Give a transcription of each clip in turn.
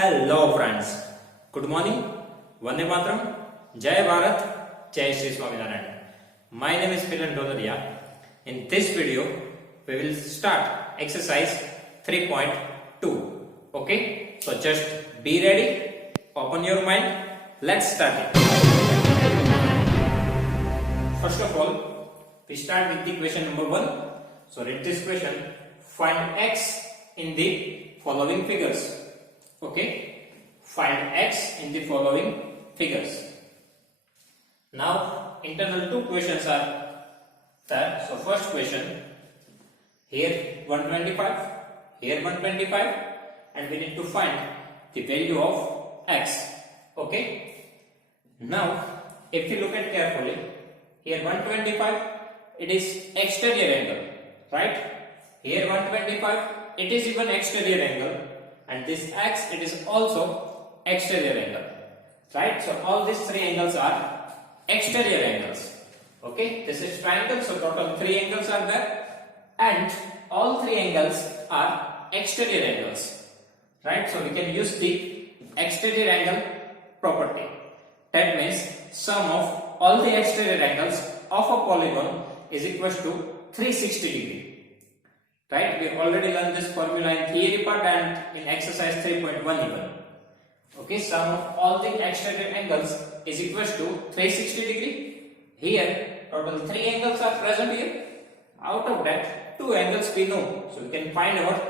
Hello friends, good morning, Vande Mataram, Jai Bharat, Jai Shri Swaminarayan. My name is Milan Dolaria. In this video, we will start exercise 3.2. Okay, so just be ready, open your mind, let's start it. First of all, we start with the question number 1. So read this question, find x in the following figures. Okay, find x in the following figures. Now internal two questions are there. So first question, here 125, here 125, and we need to find the value of x. Okay, now if you look at carefully, here 125, it is exterior angle, right? Here 125, it is even exterior angle. And this x, it is also exterior angle, right? So all these three angles are exterior angles. Okay, this is triangle, so total three angles are there, and all three angles are exterior angles, right? So we can use the exterior angle property. That means sum of all the exterior angles of a polygon is equal to 360 degree. Right, we already learned this formula in theory part and in exercise 3.1 even. Okay, sum of all the exterior angles is equal to 360 degree. Here, total three angles are present here. Out of that, two angles we know. So we can find our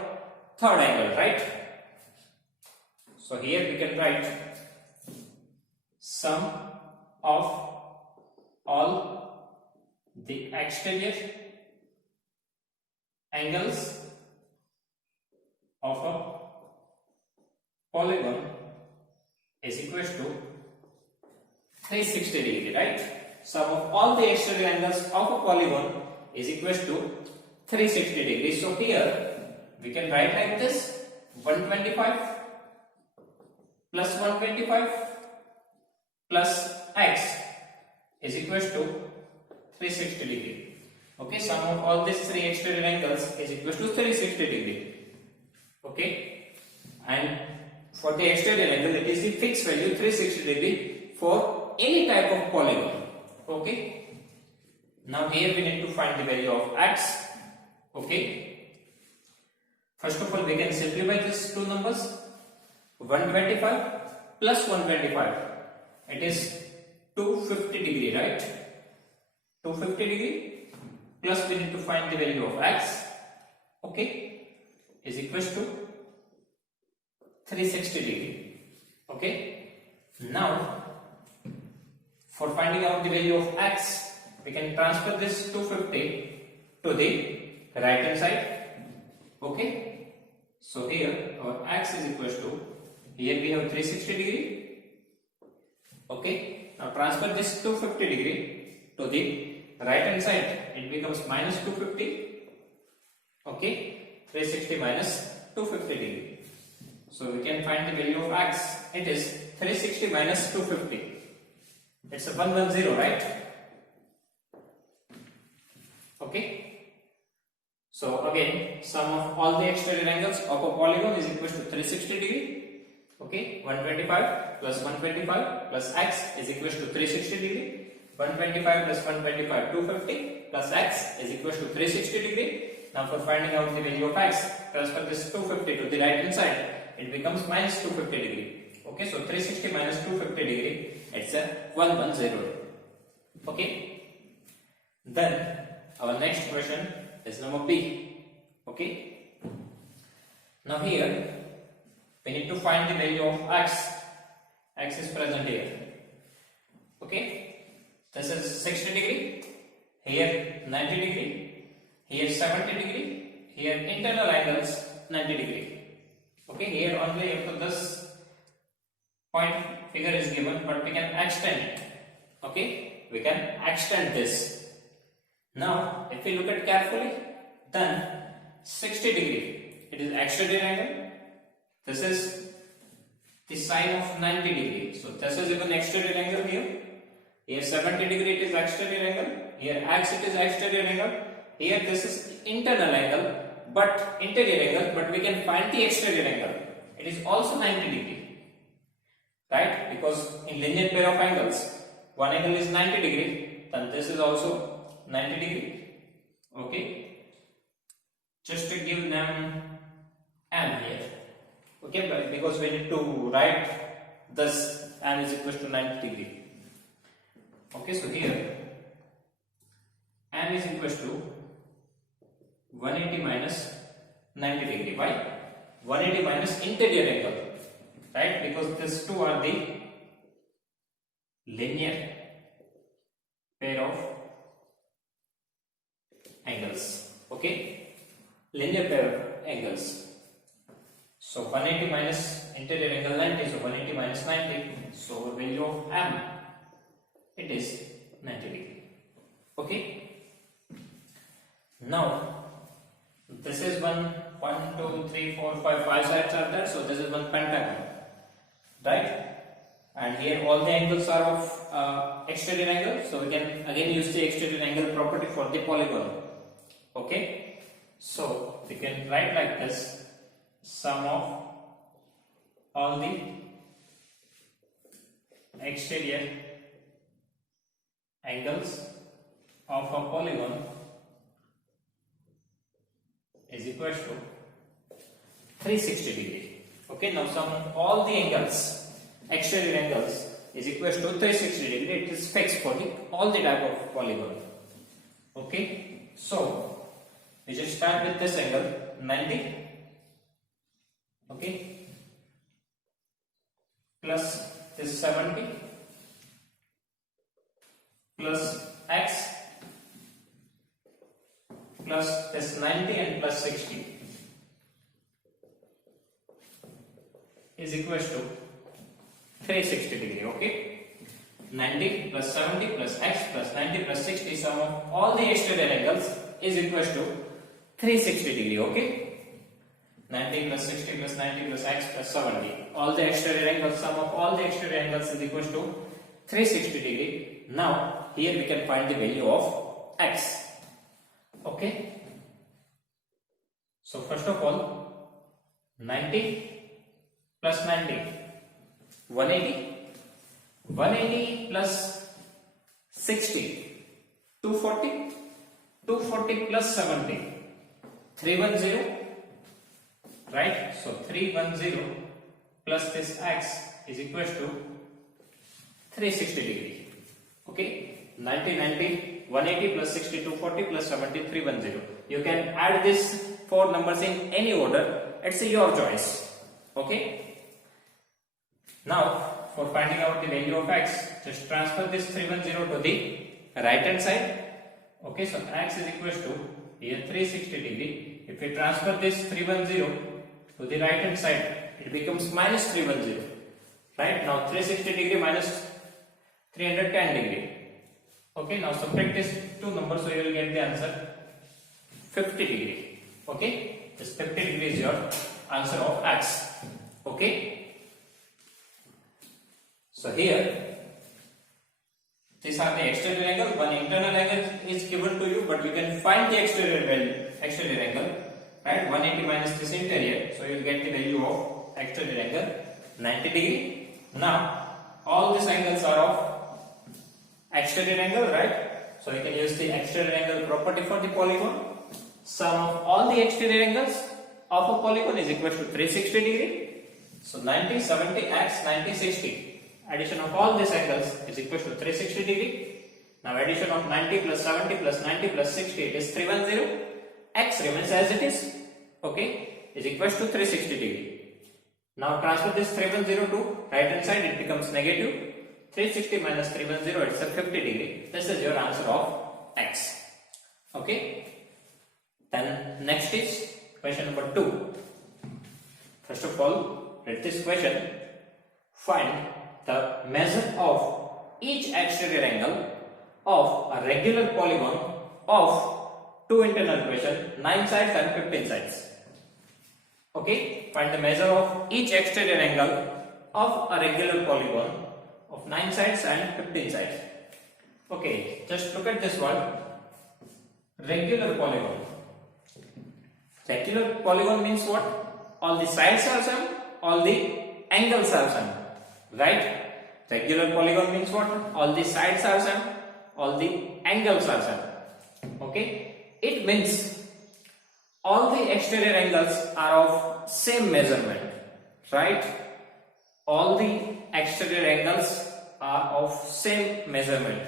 third angle, right? So here we can write sum of all the exterior angles of a polygon is equal to 360 degree, right? Sum of all the exterior angles of a polygon is equal to 360 degrees. So here we can write like this: 125 plus 125 plus x is equal to 360 degree. Okay, sum of all these three exterior angles is equal to 360 degree. Okay, and for the exterior angle, it is the fixed value 360 degree for any type of polygon. Okay, now here we need to find the value of x. Okay, first of all, we can simplify these two numbers. 125 plus 125, it is 250 degree, right? 250 degree. Plus we need to find the value of x, okay, is equal to 360 degree. Okay, now for finding out the value of x, we can transfer this 250 to the right hand side. Okay, so here our x is equal to, here we have 360 degree. Okay, now transfer this 250 degree to the right hand side, it becomes minus 250. Okay, 360 minus 250 degree. So we can find the value of x. It is 360 minus 250. It's a 110, right? Okay. So again, sum of all the exterior angles of a polygon is equal to 360 degree. Okay, 125 plus 125 plus x is equal to 360 degree. 125 plus 125, 250 plus x is equal to 360 degree. Now for finding out the value of x, transfer this 250 to the right hand side, it becomes minus 250 degree. Okay, so 360 minus 250 degree, it's a 110. Okay, then our next question is number B. Okay, now here we need to find the value of x. X is present here. Okay, this is 60 degree, here 90 degree, here 70 degree, here internal angles 90 degree. Okay, here only up to this point figure is given, but we can extend it. Okay, we can extend this. Now, if we look at carefully, then 60 degree, it is exterior angle. This is the sine of 90 degree. So this is even exterior angle here. Here 70 degree it is exterior angle, here x it is exterior angle, here this is internal angle, but interior angle, but we can find the exterior angle. It is also 90 degree. right? Because in linear pair of angles, one angle is 90 degree, then this is also 90 degree. Okay, just to give them m here. Okay, but because we need to write this m is equal to 90 degree. Okay, so here m is equal to 180 minus 90 degree. Why? 180 minus interior angle, right? Because these two are the linear pair of angles. Okay, linear pair of angles. So 180 minus interior angle 90, so 180 minus 90. So value of m, it is 90 degree. Okay. Now this is 1, 2, 3, 4, 5 sides are there. So this is one pentagon, right? And here all the angles are of exterior angle. So we can again use the exterior angle property for the polygon. Okay. So we can write like this: sum of all the exterior angles of a polygon is equal to 360 degree. Okay, now sum of all the angles, exterior angles, is equal to 360 degree. It is fixed for all the type of polygon. Okay, so we just start with this angle 90. Okay, plus this 70 plus x plus this 90 and plus 60 is equal to 360 degree. Okay, 90 plus 70 plus x plus 90 plus 60, sum of all the exterior angles is equal to 360 degree. Okay, 90 plus 60 plus 90 plus x plus 70, all the exterior angles, sum of all the exterior angles is equal to 360 degree. Now here we can find the value of x. Okay, so first of all 90 plus 90, 180, 180 plus 60, 240, 240 plus 70, 310, right? So 310 plus this x is equal to 360 degree. Okay, 90, 90, 180 plus 60, 240 plus 70, 310. You can add these four numbers in any order. It's your choice. Okay. Now for finding out the value of x, just transfer this 310 to the right hand side. Okay, so x is equal to here 360 degree. If we transfer this 310 to the right hand side, it becomes minus 310. Right, now 360 degree minus 310 degree. Okay, now subtract these two numbers, so you will get the answer 50 degree. Okay, this 50 degree is your answer of x. Okay, so here these are the exterior angle. One internal angle is given to you, but you can find the exterior value, exterior angle, right? 180 minus this interior, so you will get the value of exterior angle 90 degree. Now all these angles are of exterior angle, right? So you can use the exterior angle property for the polygon. Sum of all the exterior angles of a polygon is equal to 360 degree. So 90, 70, x, 90, 60. Addition of all these angles is equal to 360 degree. Now addition of 90 plus 70 plus 90 plus 60, it is 310. X remains as it is. Okay, is equal to 360 degree. Now transfer this 310 to right hand side, it becomes negative. 360 minus 310, it's a 50 degree. This is your answer of x. Okay. Then next is question number 2. First of all, read this question. Find the measure of each exterior angle of a regular polygon of two internal equations, 9 sides and 15 sides. Okay, find the measure of each exterior angle of a regular polygon of 9 sides and 15 sides. Okay, just look at this one. Regular polygon. Regular polygon means what? All the sides are same, all the angles are same. right? Regular polygon means what? All the sides are same, all the angles are same. Okay, it means all the exterior angles are of same measurement, right? All the exterior angles are of same measurement.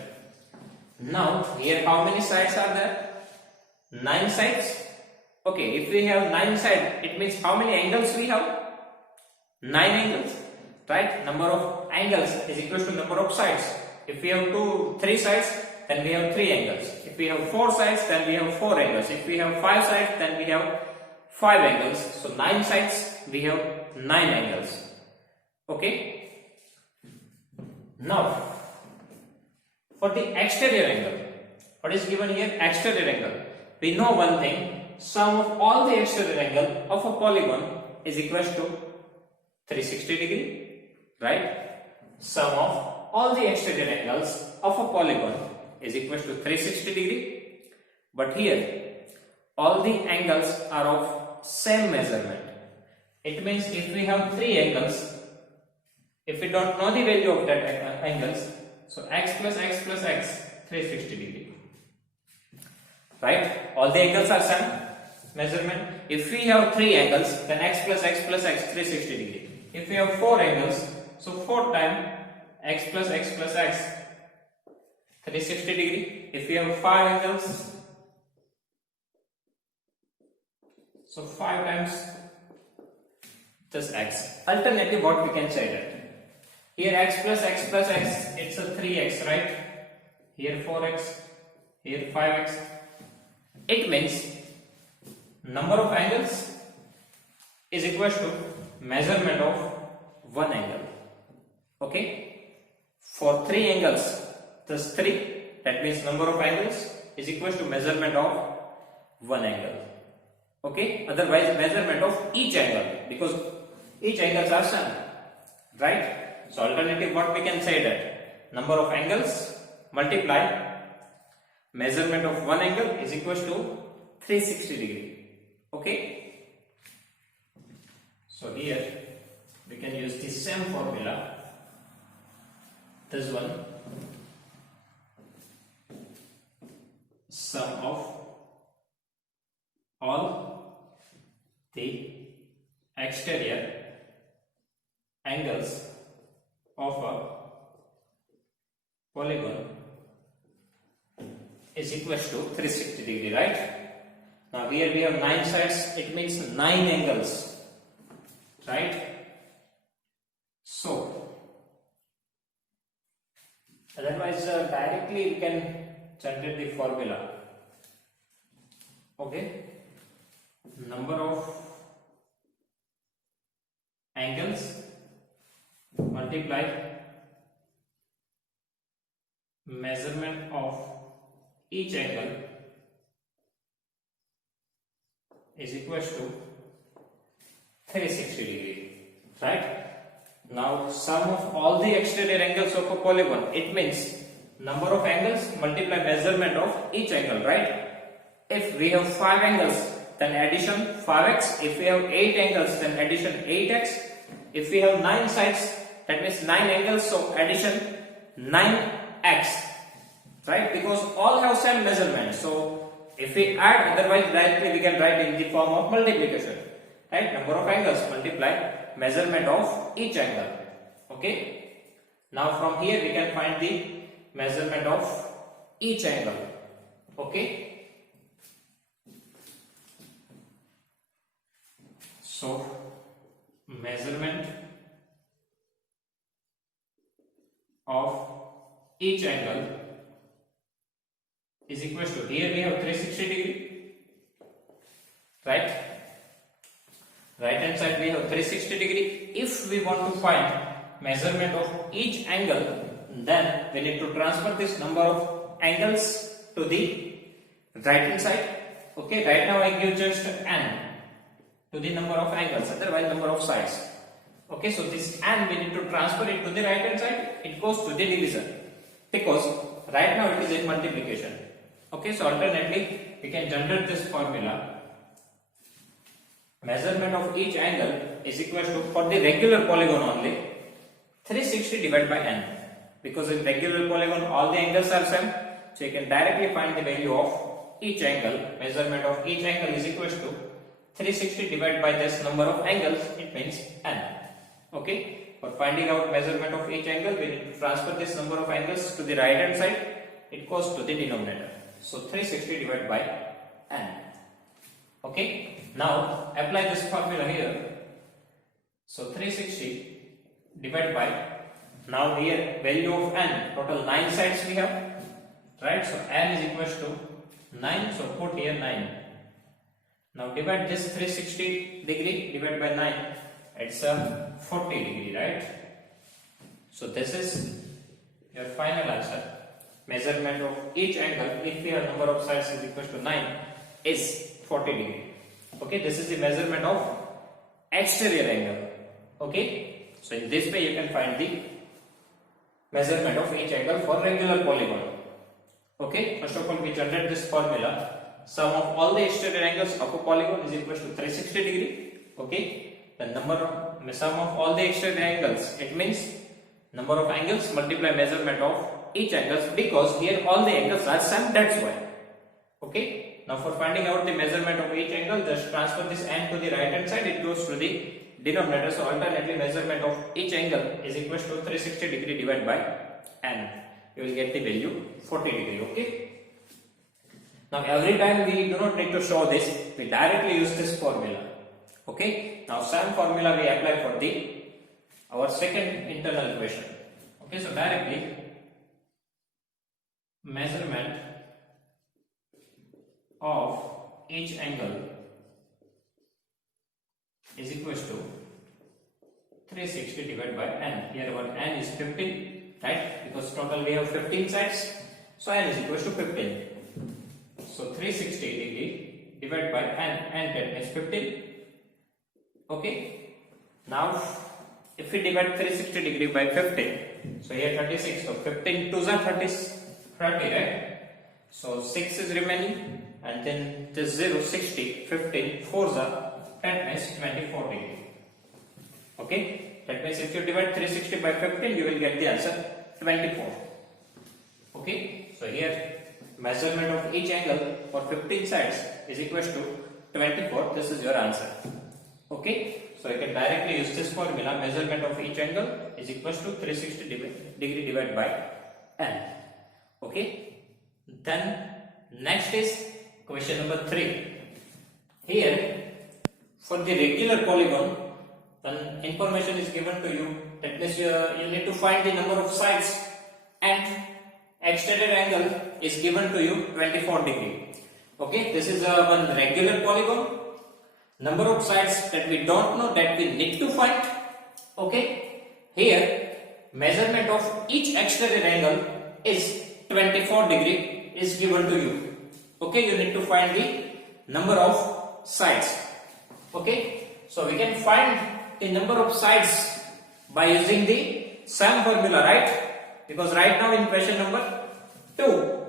Now here how many sides are there? 9 sides. Okay, if we have 9 sides, it means how many angles we have? 9 angles, right? Number of angles is equal to number of sides. If we have 3 sides, then we have 3 angles. If we have 4 sides, then we have 4 angles. If we have 5 sides, then we have 5 angles. So 9 sides, we have 9 angles. Okay. Now, for the exterior angle, what is given here? Exterior angle. We know one thing. Sum of all the exterior angle of a polygon is equal to 360 degree, right? Sum of all the exterior angles of a polygon is equal to 360 degree. But here, all the angles are of same measurement. It means if we have 3 angles, if we don't know the value of that angles, so x plus x plus x, 360 degree. Right? All the angles are same measurement. If we have 3 angles, then x plus x plus x, 360 degree. If we have 4 angles, so 4 times x plus x plus x, 360 degree. If we have 5 angles, so 5 times this x. Alternatively, what we can say that here x plus x plus x, it's a 3x, right? Here 4x, here 5x. It means number of angles is equal to measurement of one angle. Okay? For 3 angles, thus 3, that means number of angles is equal to measurement of one angle. Okay? Otherwise, measurement of each angle, because each angles are same, right? So alternative, what we can say that number of angles multiply measurement of one angle is equal to 360 degree. Okay. So here we can use the same formula. This one, sum of all the exterior angles of a polygon is equal to 360 degree, right? Now here we have 9 sides, it means 9 angles, right? So otherwise directly we can generate the formula. Okay, number of angles multiply measurement of each angle is equal to 360 degree, right? Now sum of all the exterior angles of a polygon, it means number of angles multiply measurement of each angle, right? If we have 5 angles, then addition 5x. If we have 8 angles, then addition 8x. If we have 9 sides, that means 9 angles, so addition 9x, right? Because all have same measurement. So if we add, otherwise directly we can write in the form of multiplication, right? Number of angles multiply measurement of each angle. Okay. Now from here we can find the measurement of each angle. Okay. So measurement of each angle is equal to, here we have 360 degree, right? Right hand side we have 360 degree. If we want to find measurement of each angle, then we need to transfer this number of angles to the right hand side. Okay, right now I give just n to the number of angles, otherwise number of sides. Okay, so this n we need to transfer it to the right hand side, it goes to the division, because right now it is in multiplication. Okay, so alternately we can generate this formula. Measurement of each angle is equal to, for the regular polygon only, 360 divided by n, because in regular polygon all the angles are same, so you can directly find the value of each angle. Measurement of each angle is equal to 360 divided by this number of angles, it means n. Okay, for finding out measurement of each angle, we need to transfer this number of angles to the right hand side, it goes to the denominator. So 360 divided by n. Okay, now apply this formula here. So 360 divided by, now here value of n, total 9 sides we have, right? So n is equal to 9, so put here 9. Now divide this 360 degree divided by 9, it's a 40 degree, right? So this is your final answer. Measurement of each angle, if your number of sides is equal to 9, is 40 degree. Okay, this is the measurement of exterior angle. Okay, so in this way you can find the measurement of each angle for regular polygon. Okay, first of all we generate this formula. Sum of all the exterior angles of a polygon is equal to 360 degree. Okay, the sum of all the exterior angles, it means number of angles multiply measurement of each angles, because here all the angles are same, that's why. Okay, now for finding out the measurement of each angle, just transfer this n to the right hand side, it goes to the denominator. So alternately measurement of each angle is equal to 360 degree divided by n. You will get the value 40 degree. Okay. Now every time we do not need to show this, we directly use this formula. Okay. Now same formula we apply for our second internal equation. Okay. So directly measurement of each angle is equal to 360 divided by n. Here our n is 15, right? Because total we have 15 sides, so n is equal to 15. So 360 degree divided by n that means 15. Okay. Now if we divide 360 degree by 15, so here 36. So 15 2s are 30, right? So 6 is remaining, and then this 0 60 15 4s are, that means 24 degree. Okay, that means if you divide 360 by 15, you will get the answer 24. Okay, so here measurement of each angle for 15 sides is equal to 24. This is your answer. Okay, so you can directly use this formula. Measurement of each angle is equal to 360 degree divided by n. Okay, then next is question number 3. Here for the regular polygon, then information is given to you, that means you need to find the number of sides, and extended angle is given to you 24 degree. Okay, this is one regular polygon. Number of sides that we don't know, that we need to find. Okay, here measurement of each exterior angle is 24 degree is given to you. Okay, you need to find the number of sides. Okay, so we can find the number of sides by using the same formula, right? Because right now in question number 2,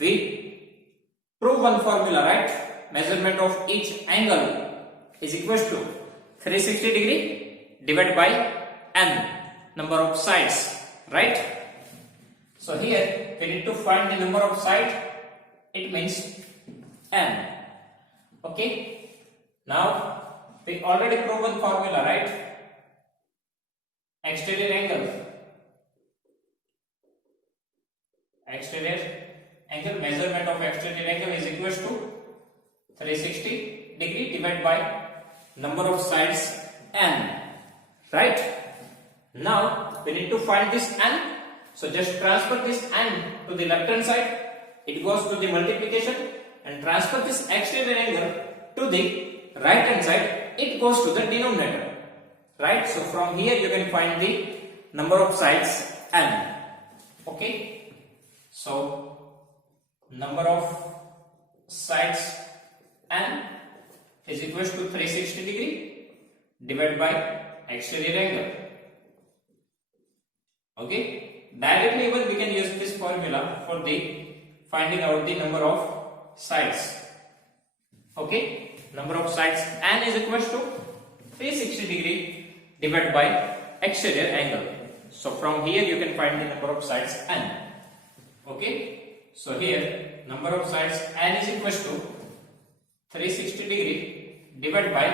we prove one formula, right? Measurement of each angle is equal to 360 degree divided by n, number of sides, right? So here we need to find the number of sides, it means n. Okay, now we already proven formula, right? Exterior angle, measurement of exterior angle is equal to 360 degree divided by number of sides n, right? Now we need to find this n, so just transfer this n to the left hand side, it goes to the multiplication, and transfer this exterior angle to the right hand side, it goes to the denominator, right? So from here you can find the number of sides n. Okay, so number of sides n is equal to 360 degree divided by exterior angle. Okay, directly even we can use this formula for the finding out the number of sides. Okay, number of sides n is equal to 360 degree divided by exterior angle. So from here you can find the number of sides n. Okay. So here number of sides n is equal to 360 degree divided by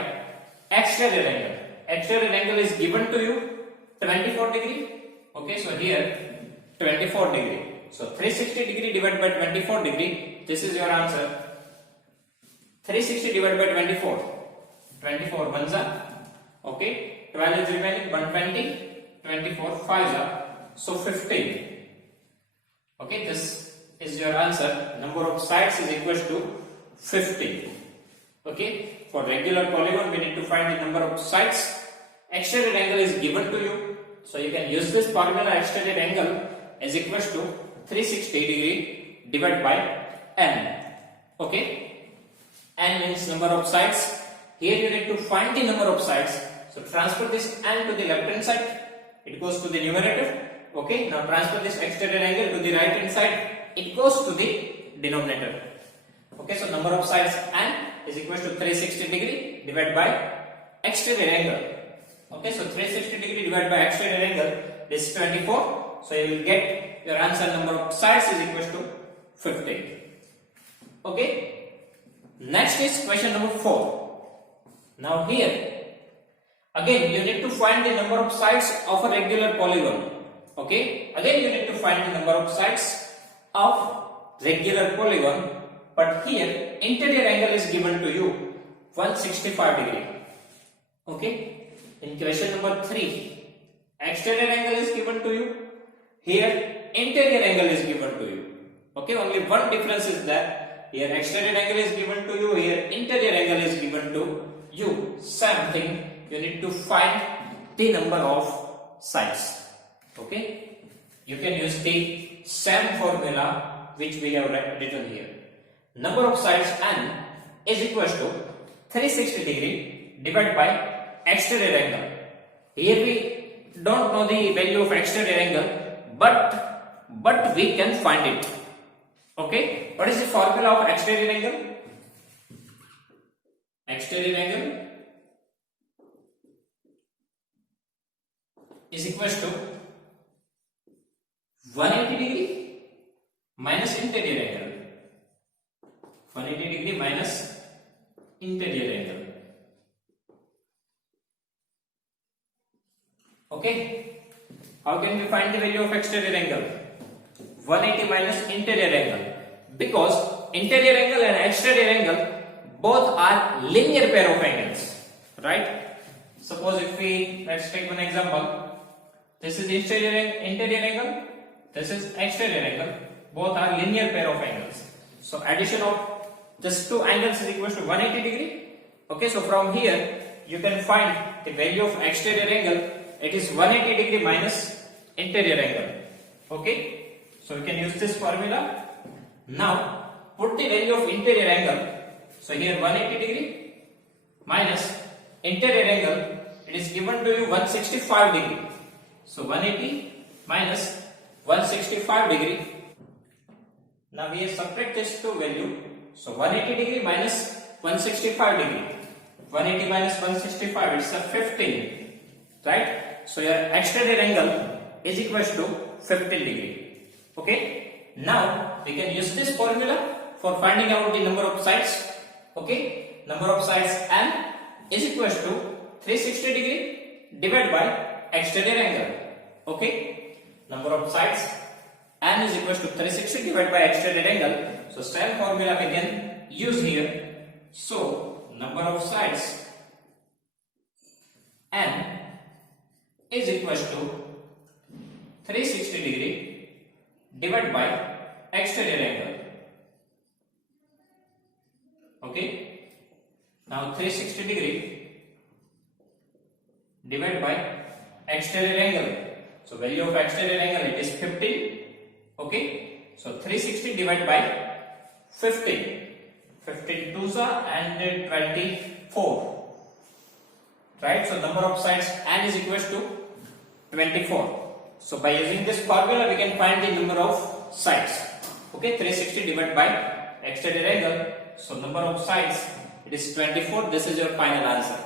exterior angle. Exterior angle is given to you 24 degree. Okay. So here 24 degree. So 360 degree divided by 24 degree. This is your answer. 360 divided by 24. 24 ones are. Okay. 12 is remaining. 120. 24 5s are. So 15. Okay. This is your answer. Number of sides is equal to 50. Okay. For regular polygon, we need to find the number of sides. Exterior angle is given to you. So you can use this formula. Exterior angle is equal to 360 degree divided by n. Okay. N means number of sides. Here you need to find the number of sides. So transfer this n to the left hand side. It goes to the numerator. Okay. Now transfer this exterior angle to the right hand side. It goes to the denominator. Okay. So number of sides n is equal to 360 degree divided by exterior angle. Okay. So 360 degree divided by exterior angle is 24. So you will get your answer number of sides is equal to 50. Okay. Next is question number 4. Now here again you need to find the number of sides of a regular polygon. Okay. Again you need to find the number of sides of regular polygon, but here interior angle is given to you 165 degree. Okay. In question number 3, exterior angle is given to you. Here interior angle is given to you. Okay. Only one difference is that here exterior angle is given to you. Here interior angle is given to you. Same thing. You need to find the number of sides. Okay. You can use the same formula which we have written here. Number of sides n is equal to 360 degree divided by exterior angle. Here we don't know the value of exterior angle, but we can find it. Okay. What is the formula of exterior angle? Exterior angle is equal to 180 degree minus interior angle. 180 degree minus interior angle. Okay. How can we find the value of exterior angle? 180 minus interior angle. Because interior angle and exterior angle both are linear pair of angles. Right? Suppose if we, let's take one example. This is interior angle. This is exterior angle. Both are linear pair of angles. So addition of these two angles is equal to 180 degree. Okay, so from here you can find the value of exterior angle. It is 180 degree minus interior angle. Okay, so you can use this formula. Now put the value of interior angle. So here 180 degree minus interior angle. It is given to you 165 degree. So 180 minus 165 degree. Now we subtract this two value. So 180 degree minus 165 degree. 180 minus 165 is 15. Right? So your exterior angle is equal to 15 degree. Okay? Now we can use this formula for finding out the number of sides. Okay? Number of sides n is equal to 360 degree divided by exterior angle. Okay? Number of sides n is equal to 360 divided by exterior angle. So same formula we can use here. So number of sides n is equal to 360 degree divided by exterior angle. Okay. Now 360 degree divided by exterior angle. So value of exterior angle it is 15. Okay. So 360 divided by 15. 15 twos are and 24. Right. So number of sides n is equal to 24. So by using this formula we can find the number of sides. Okay. 360 divided by exterior angle. So number of sides it is 24. This is your final answer.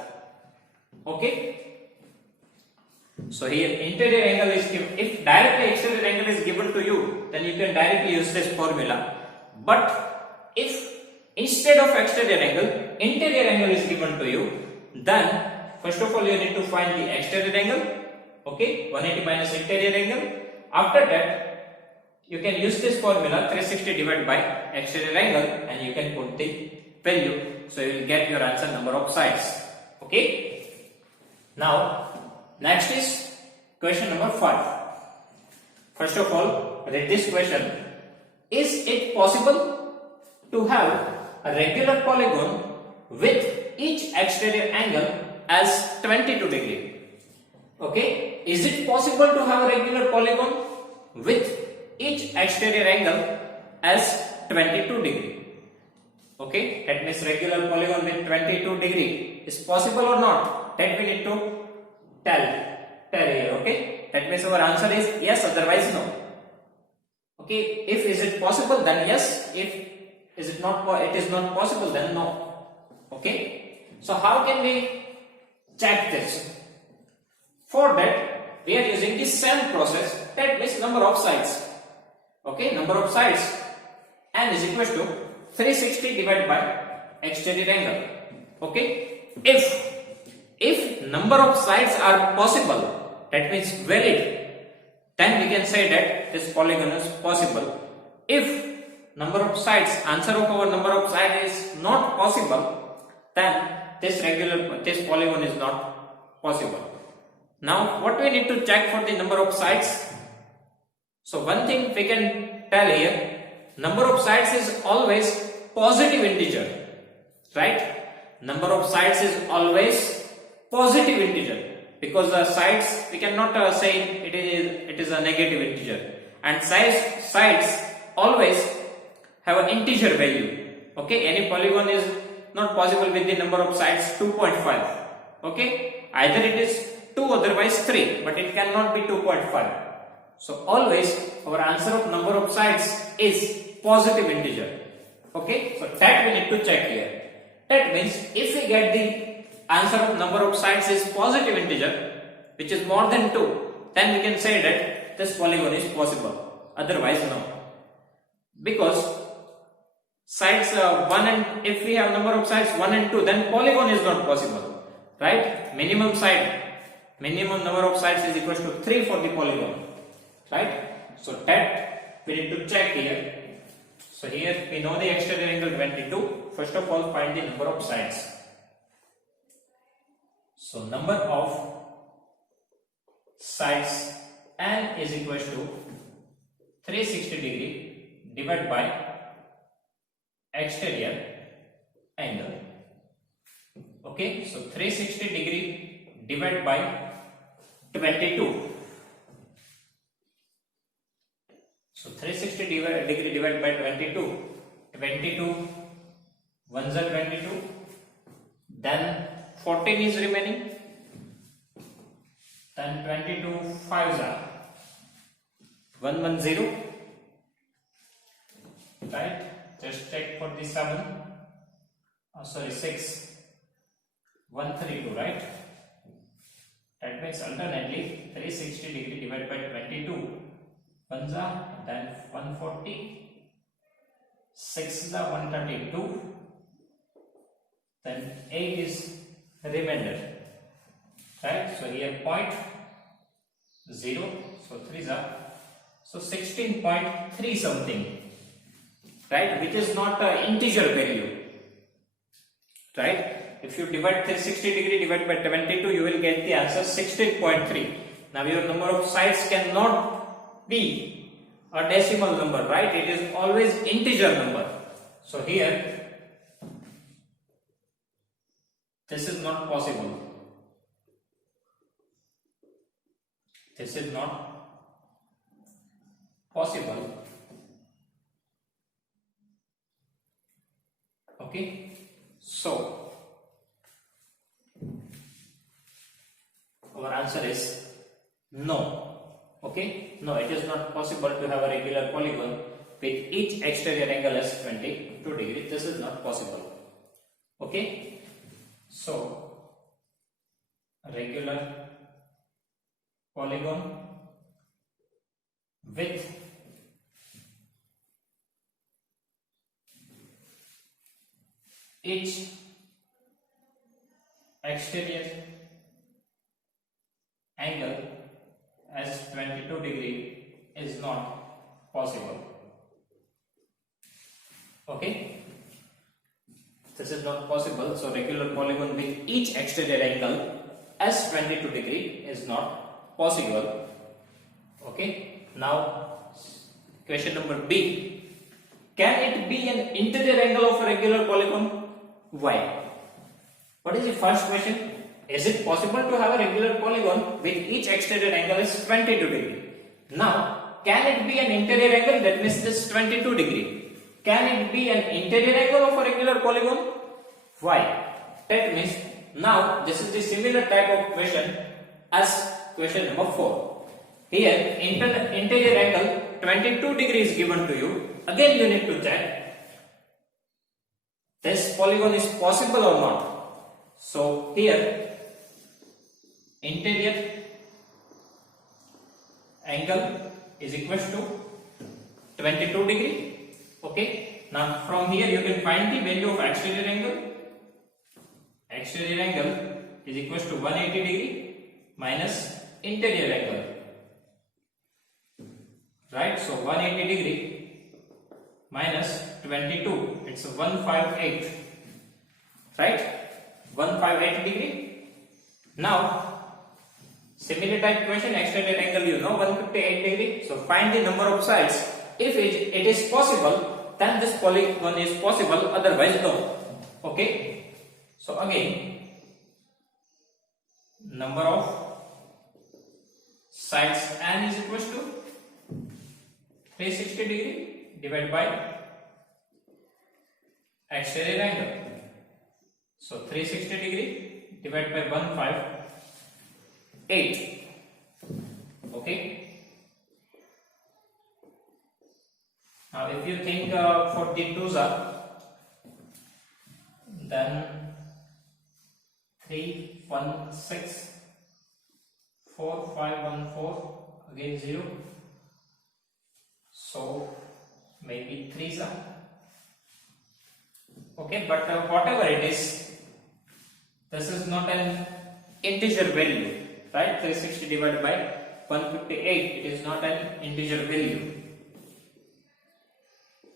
Okay. So here interior angle is given. If directly exterior angle is given to you, then you can directly use this formula. But if instead of exterior angle, interior angle is given to you, then first of all you need to find the exterior angle. Okay, 180 minus interior angle. After that, you can use this formula 360 divided by exterior angle, and you can put the value. So you will get your answer number of sides. Okay. Now next is question number 5. First of all, read this question. Is it possible to have a regular polygon with each exterior angle as 22 degree? Okay, is it possible to have a regular polygon with each exterior angle as 22 degree? Okay, that means regular polygon with 22 degree is possible or not? That we need to tell here. Okay, that means our answer is yes, otherwise no. Okay, if is it possible, then yes. If is it not, it is not possible, then no. Okay, so how can we check this? For that, we are using the same process, that means number of sides. Okay, number of sides, n is equal to 360 divided by exterior angle. Okay, if number of sides are possible, that means valid, then we can say that this polygon is possible. If number of sides, answer of our number of sides is not possible, then this polygon is not possible. Now what we need to check for the number of sides? So one thing we can tell here, number of sides is always positive integer, right? Number of sides is always positive integer, because the sides we cannot say it is a negative integer, and sides always have an integer value. Okay, any polygon is not possible with the number of sides 2.5. Okay, either it is 2, otherwise 3, but it cannot be 2.5. So always our answer of number of sides is positive integer. Okay, so that we need to check here. That means if we get the answer of number of sides is positive integer, which is more than 2, then we can say that this polygon is possible, otherwise no. Because sides 1 and if we have number of sides 1 and 2, then polygon is not possible, right? Minimum number of sides is equal to 3 for the polygon, right? So that we need to check here. So here we know the exterior angle 22. First of all, find the number of sides. So number of sides n is equal to 360 degree divided by exterior angle. Okay, so 360 degree divided by 22. So 360 degree divided by 22. 22 ones are 22. Then 14 is remaining. Then 22 fives are 110. Right? Just check for the 7. Oh, sorry, 6. 132, right? That means alternately 360 degree divided by 22. 1 then 140, 6 132, then 8 is remainder, right? So here point 0, so 3 so 16.3 something, right? Which is not an integer value, right? If you divide 360 degree divided by 22, you will get the answer 16.3. Now your number of sides cannot be a decimal number, right? It is always integer number. So here this is not possible. This is not possible. Okay, so our answer is no. Okay, no, it is not possible to have a regular polygon with each exterior angle as 22 degrees. This is not possible. Okay, so regular polygon with each exterior angle as 22 degree is not possible. Okay, this is not possible, so regular polygon with each exterior angle as 22 degree is not possible. Okay, now question number B. Can it be an interior angle of a regular polygon? Why? What is the first question? Is it possible to have a regular polygon with each exterior angle is 22 degree? Now, can it be an interior angle? That means this 22 degree. Can it be an interior angle of a regular polygon? Why? That means now this is the similar type of question as question number 4. Here interior angle 22 degree is given to you. Again you need to check this polygon is possible or not. So here interior angle is equal to 22 degree. Okay, now from here you can find the value of exterior angle. Exterior angle is equal to 180 degree minus interior angle, right? So 180 degree minus 22, it's 158, right? 158 degree. Now similar type question, exterior angle you know 158 degree, so find the number of sides. If it is possible, then this polygon is possible, otherwise no. Okay, so again number of sides n is equal to 360 degree divided by exterior angle. So 360 degree divided by 158. Okay. Now if you think for the twos are, then 3, 1, 6, 4, 5, 1, 4, again 0. So maybe 3s are. Okay, but whatever it is, this is not an integer value, right? 360 divided by 158, it is not an integer value.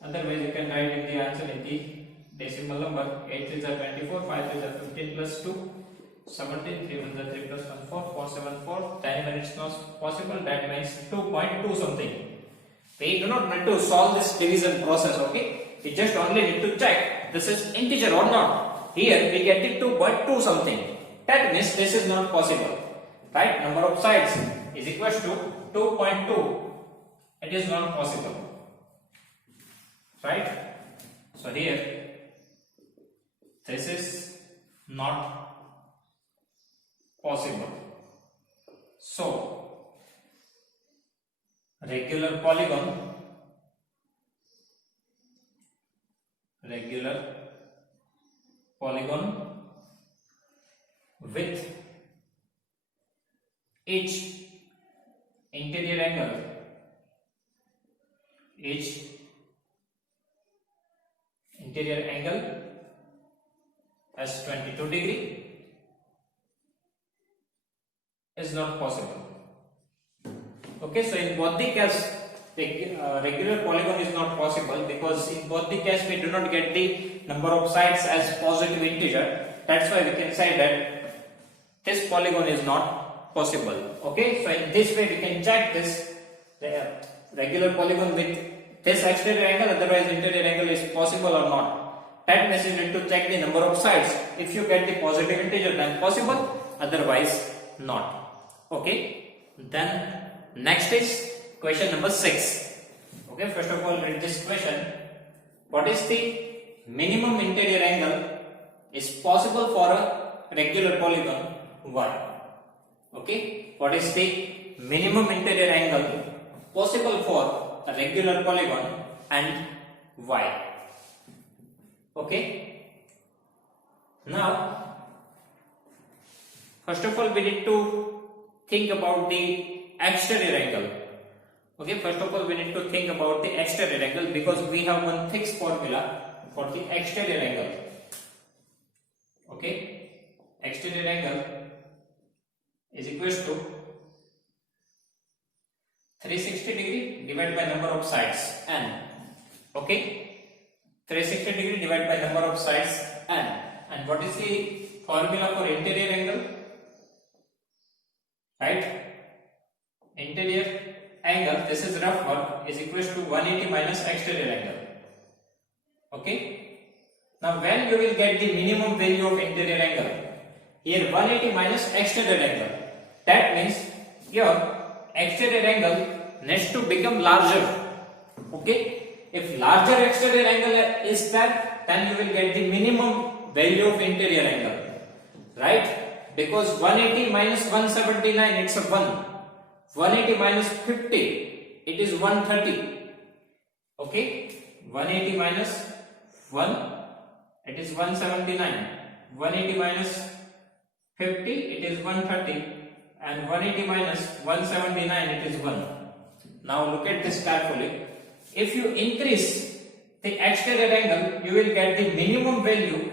Otherwise you can write in the answer in the decimal number. 8 3s are 24, 5 3s are 15 plus 2, 17, 3 1s are 3 plus 1 4, 4 7 4. Then when it's not possible, that means 2.2 something. We do not need to solve this division process, okay? We just only need to check this is integer or not. Here we get it 2.2 something. That means this is not possible, right? Number of sides is equal to 2.2. It is not possible, right? So here this is not possible. So regular polygon with each interior angle as 22 degree is not possible. Okay, so in both the case regular polygon is not possible, because in both the case we do not get the number of sides as positive integer. That's why we can say that this polygon is not possible. Okay, so in this way we can check this regular polygon with this exterior angle, otherwise interior angle is possible or not. That means you need to check the number of sides. If you get the positive integer, then possible, otherwise not. Okay, then next is question number 6. Okay, first of all read this question. What is the minimum interior angle is possible for a regular polygon? Why? Okay, what is the minimum interior angle possible for a regular polygon and why? Okay, now first of all we need to think about the exterior angle. Okay, first of all we need to think about the exterior angle because we have one fixed formula for the exterior angle. Okay, exterior angle is equals to 360 degree divided by number of sides n. Okay, 360 degree divided by number of sides n. And what is the formula for interior angle? Right, interior angle, this is rough work, is equals to 180 minus exterior angle. Okay, now when you will get the minimum value of interior angle? Here 180 minus exterior angle, that means your exterior angle needs to become larger. Okay, if larger exterior angle is there, then you will get the minimum value of interior angle, right? Because 180 minus 179, it's a 1. 180 minus 50, it is 130. Okay, 180 minus 1, it is 179. 180 minus 50, it is 130. And 180 minus 179, it is 1. Now look at this carefully. If you increase the exterior angle, you will get the minimum value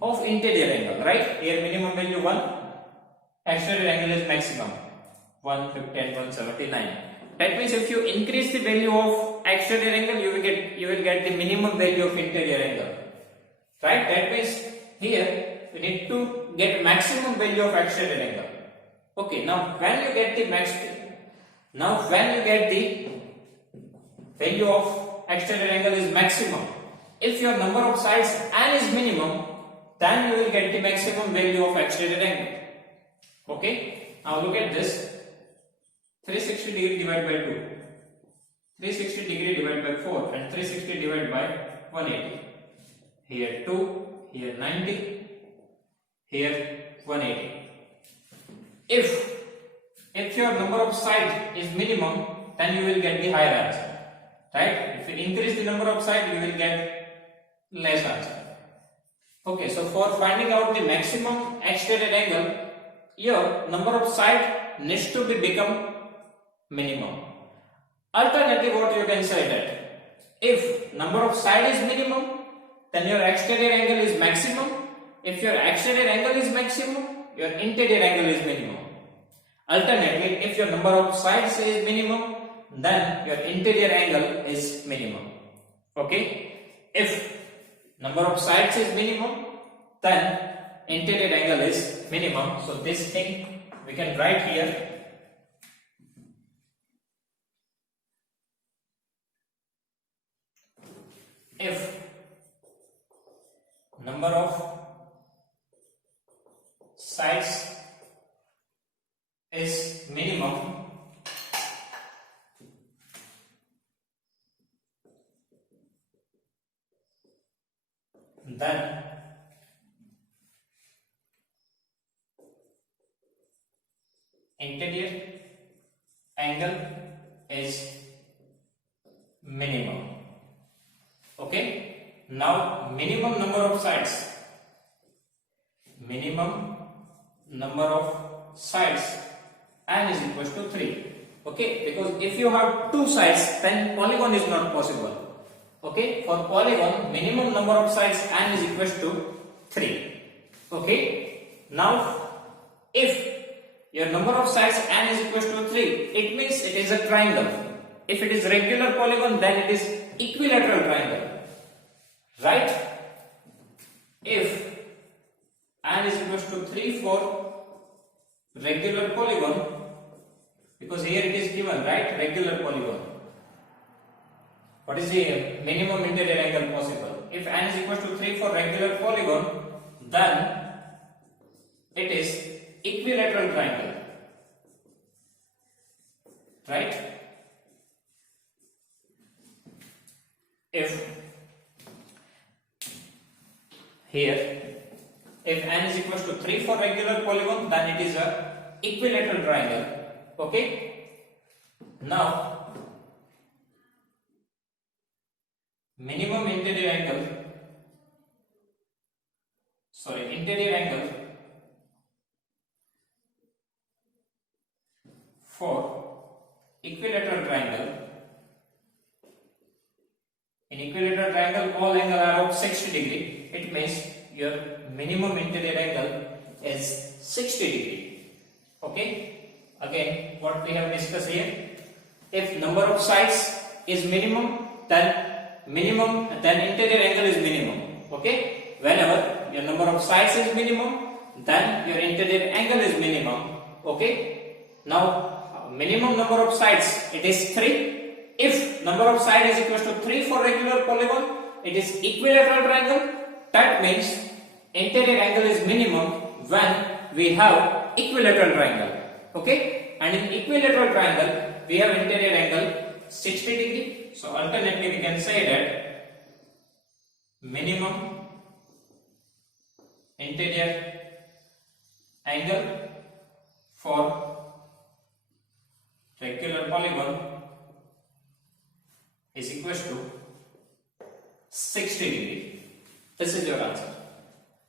of interior angle, right? Here minimum value 1, exterior angle is maximum 150 and 179. That means if you increase the value of exterior angle, you will get the minimum value of interior angle, right? That means here we need to get maximum value of exterior angle. Okay, now when you get the value of exterior angle is maximum, if your number of sides n is minimum, then you will get the maximum value of exterior angle. Okay, now look at this. 360 degree divided by 2, 360 degree divided by 4, and 360 divided by 180. Here 2, here 90, here 180. If your number of sides is minimum, then you will get the higher answer, right? If you increase the number of sides, you will get less answer. Okay, so for finding out the maximum exterior angle, your number of sides needs to become minimum. Alternative, what you can say that if number of side is minimum, then your exterior angle is maximum. If your exterior angle is maximum, your interior angle is minimum. Alternatively, if your number of sides is minimum, then your interior angle is minimum. Okay, if number of sides is minimum, then interior angle is minimum. So this thing we can write here. If number of sides is minimum, then interior angle is minimum. Okay, now minimum number of sides, n is equals to 3. Okay, because if you have two sides, then polygon is not possible. Okay, for polygon minimum number of sides n is equals to 3. Okay, now if your number of sides n is equals to 3, it means it is a triangle. If it is regular polygon, then it is equilateral triangle, right? If n is equals to 3 for regular polygon, because here it is given, right, regular polygon, what is the minimum interior angle possible? If n is equals to 3 for regular polygon, then it is equilateral triangle, right? If n is equals to 3 for regular polygon, then it is a equilateral triangle. Okay, now minimum interior angle equilateral triangle, in equilateral triangle all angles are of 60 degree, it means your minimum interior angle is 60 degree. Okay, again what we have discussed here, if number of sides is minimum, then interior angle is minimum. Okay, whenever your number of sides is minimum, then your interior angle is minimum. Okay, now minimum number of sides, it is 3. If number of sides is equal to 3 for regular polygon, it is equilateral triangle. That means interior angle is minimum when we have equilateral triangle. Okay, and in equilateral triangle we have interior angle 60 degree. So alternately we can say that minimum interior angle for regular polygon is equal to 60 degree. This is your answer.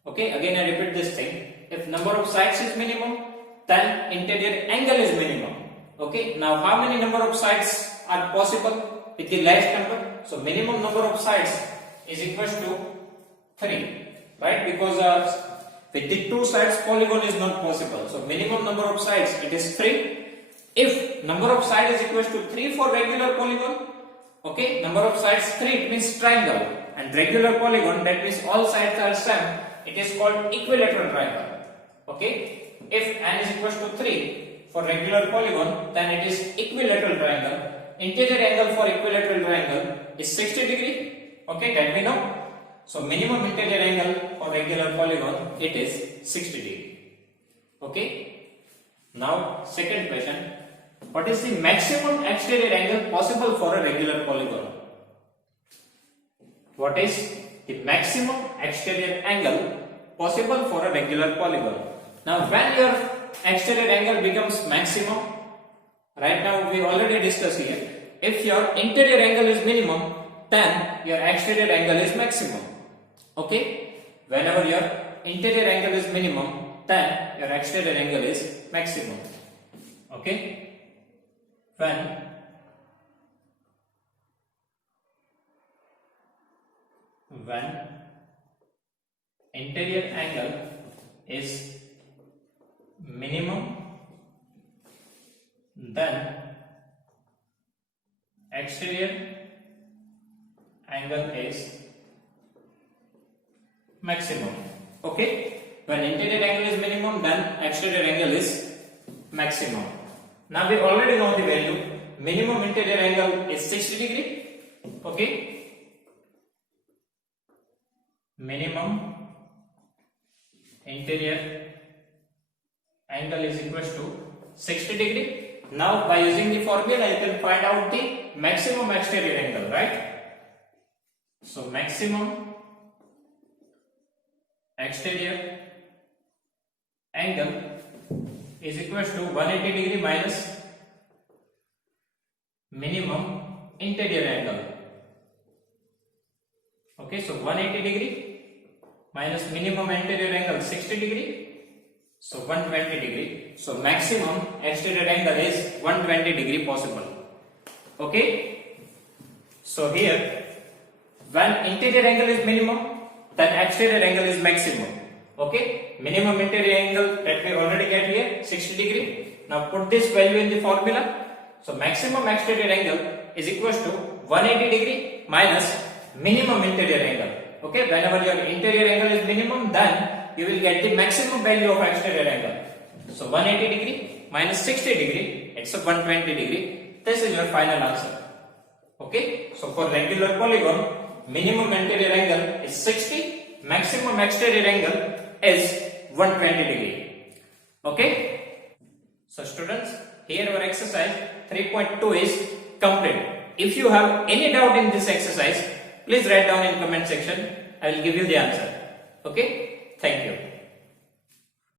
Okay, again I repeat this thing. If number of sides is minimum, then interior angle is minimum. Okay, now how many number of sides are possible with the last number? So minimum number of sides is equal to 3, right? Because with the 2 sides polygon is not possible. So minimum number of sides, it is 3. If number of sides is equal to 3 for regular polygon, okay, number of sides 3, it means triangle, and regular polygon, that means all sides are same, it is called equilateral triangle. Okay, if n is equal to 3 for regular polygon, then it is equilateral triangle. Interior angle for equilateral triangle is 60 degree. Okay, that we know. So minimum interior angle for regular polygon, it is 60 degree. Okay, now second question. What is the maximum exterior angle possible for a regular polygon? What is the maximum exterior angle possible for a regular polygon? Now when your exterior angle becomes maximum, right now we already discussed here, if your interior angle is minimum, then your exterior angle is maximum. Okay, whenever your interior angle is minimum, then your exterior angle is maximum. Okay, when interior angle is minimum, then exterior angle is maximum. Okay, when interior angle is minimum, then exterior angle is maximum. Now we already know the value. Minimum interior angle is 60 degree. Okay, minimum interior angle is equal to 60 degree. Now by using the formula you can find out the maximum exterior angle, right? So maximum exterior angle is equal to 180 degree minus minimum interior angle. Okay, so 180 degree minus minimum interior angle 60 degree, so 120 degree. So maximum exterior angle is 120 degree possible. Okay, so here when interior angle is minimum, then exterior angle is maximum. Okay, minimum interior angle that we already get here 60 degree. Now put this value in the formula. So maximum exterior angle is equal to 180 degree minus minimum interior angle. Okay, whenever your interior angle is minimum, then you will get the maximum value of exterior angle. So 180 degree minus 60 degree, it's a 120 degree. This is your final answer. Okay, so for regular polygon, minimum interior angle is 60, maximum exterior angle is 120 degree. Okay, so students, here our exercise 3.2 is complete. If you have any doubt in this exercise, please write down in comment section. I will give you the answer. Okay, thank you.